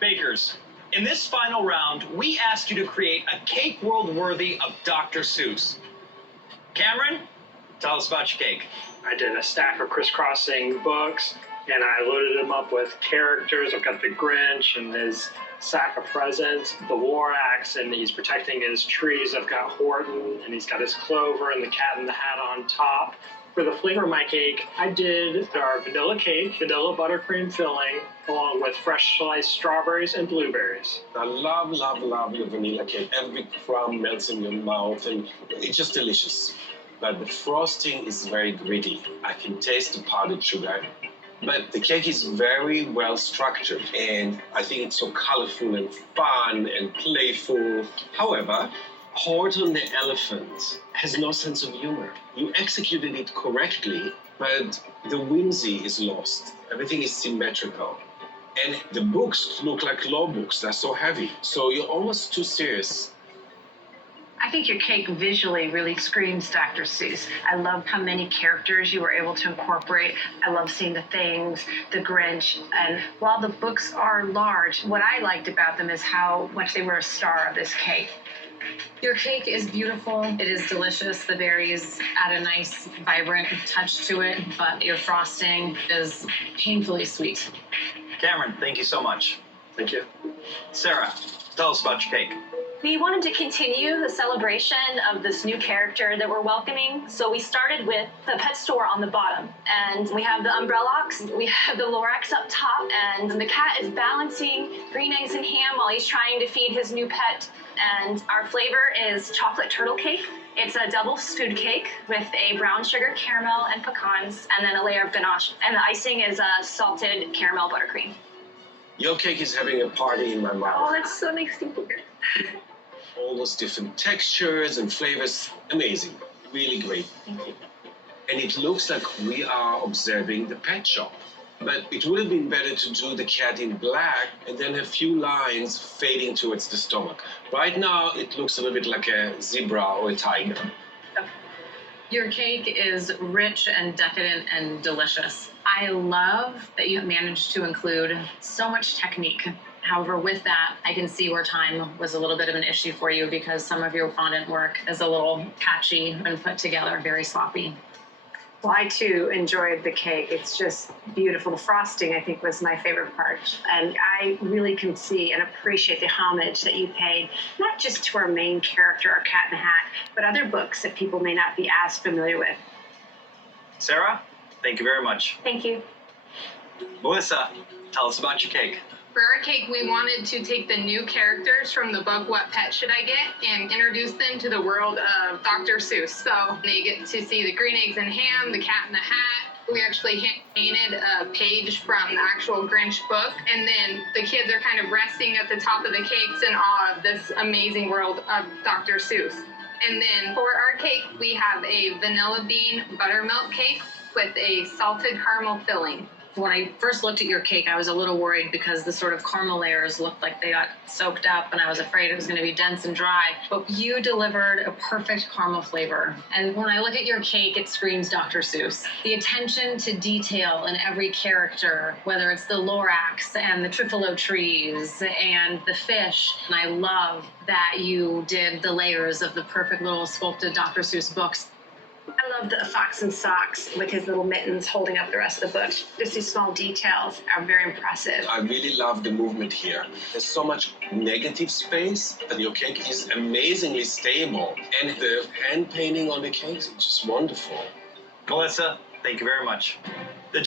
Bakers, in this final round, we asked you to create a cake world worthy of Dr. Seuss. Cameron, tell us about your cake. I did a stack of crisscrossing books, and I loaded them up with characters. I've got the Grinch and his sack of presents, the Lorax, and he's protecting his trees. I've got Horton, and he's got his clover and the Cat in the Hat on top. For the flavor of my cake, I did our vanilla cake, vanilla buttercream filling, along with fresh sliced strawberries and blueberries. I love, love, love your vanilla cake. Every crumb melts in your mouth, and it's just delicious. But the frosting is very gritty. I can taste the powdered sugar. But the cake is very well structured, and I think it's so colorful and fun and playful. However, Horton the elephant has no sense of humor. You executed it correctly, but the whimsy is lost. Everything is symmetrical. And the books look like law books. They're so heavy. So you're almost too serious. I think your cake visually really screams Dr. Seuss. I love how many characters you were able to incorporate. I love seeing the things, the Grinch. And while the books are large, what I liked about them is how much they were a star of this cake. Your cake is beautiful. It is delicious. The berries add a nice, vibrant touch to it, but your frosting is painfully sweet. Cameron, thank you so much. Thank you. Sarah, tell us about your cake. We wanted to continue the celebration of this new character that we're welcoming. So we started with the pet store on the bottom. And we have the Umbrellox, we have the Lorax up top, and the cat is balancing green eggs and ham while he's trying to feed his new pet. And our flavor is chocolate turtle cake. It's a double food cake with a brown sugar caramel and pecans, and then a layer of ganache. And the icing is a salted caramel buttercream. Your cake is having a party in my mouth. Oh, that's so nice to hear. All those different textures and flavors, amazing, really great. Thank you. And it looks like we are observing the pet shop. But it would have been better to do the cat in black and then a few lines fading towards the stomach. Right now, it looks a little bit like a zebra or a tiger. Your cake is rich and decadent and delicious. I love that you managed to include so much technique. However, with that, I can see where time was a little bit of an issue for you because some of your fondant work is a little patchy and put together, very sloppy. Well, I too enjoyed the cake. It's just beautiful. The frosting, I think, was my favorite part. And I really can see and appreciate the homage that you paid, not just to our main character, our Cat in the Hat, but other books that people may not be as familiar with. Sarah, thank you very much. Thank you. Melissa, tell us about your cake. For our cake, we wanted to take the new characters from the book What Pet Should I Get and introduce them to the world of Dr. Seuss. So they get to see the green eggs and ham, the Cat in the Hat. We actually painted a page from the actual Grinch book, and then the kids are kind of resting at the top of the cakes in awe of this amazing world of Dr. Seuss. And then for our cake, we have a vanilla bean buttermilk cake with a salted caramel filling. When I first looked at your cake, I was a little worried because the sort of caramel layers looked like they got soaked up and I was afraid it was going to be dense and dry. But you delivered a perfect caramel flavor. And when I look at your cake, it screams Dr. Seuss. The attention to detail in every character, whether it's the Lorax and the Trifolo trees and the fish. And I love that you did the layers of the perfect little sculpted Dr. Seuss books. I love the fox in socks with his little mittens holding up the rest of the book. Just these small details are very impressive. I really love the movement here. There's so much negative space, and your cake is amazingly stable. And the hand painting on the cake is just wonderful. Melissa, thank you very much.